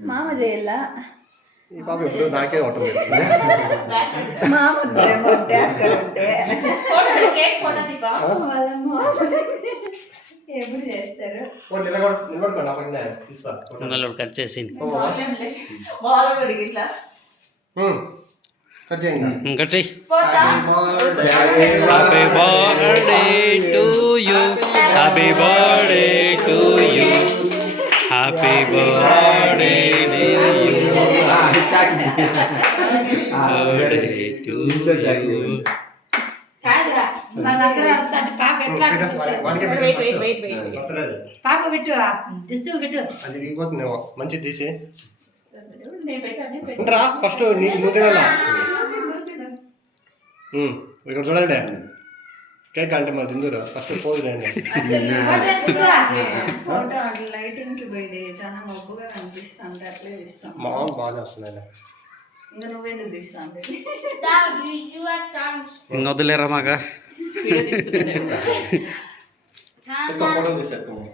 మామ చేయాల ఈ పాప ఎప్పుడు నాకే ఉంటుంది మామ ఉంటే అక్కడ ఉంటే ఎప్పుడు చేస్తారు నిలబడుకోండి అప్పటినే తీస్తా కట్ చేసి కట్ చేయండి కట్ చేయి happy birthday happy birthday to you happy birthday to you happy birthday to you birthday to you పాప పెట్టు దిస్తు పెట్టు అది విరిగిపోతుందేమో మంచిది తీసి రా ఫస్ట్ నువ్వు తినాలా ఇక్కడ చూడండి కేక్ అంటే మరి తిందురు ఫస్ట్ పోదు రండి ఫోటో లైటింగ్ కి పోయింది చాలా మబ్బుగా కనిపిస్తుంది అట్లే తీస్తాం మామూలు బాగానే వస్తున్నాయి ఇంకా నువ్వెందుకు తీస్తాను ఇంకా వదిలేరా మాక ఫోటోలు తీసేస్తాము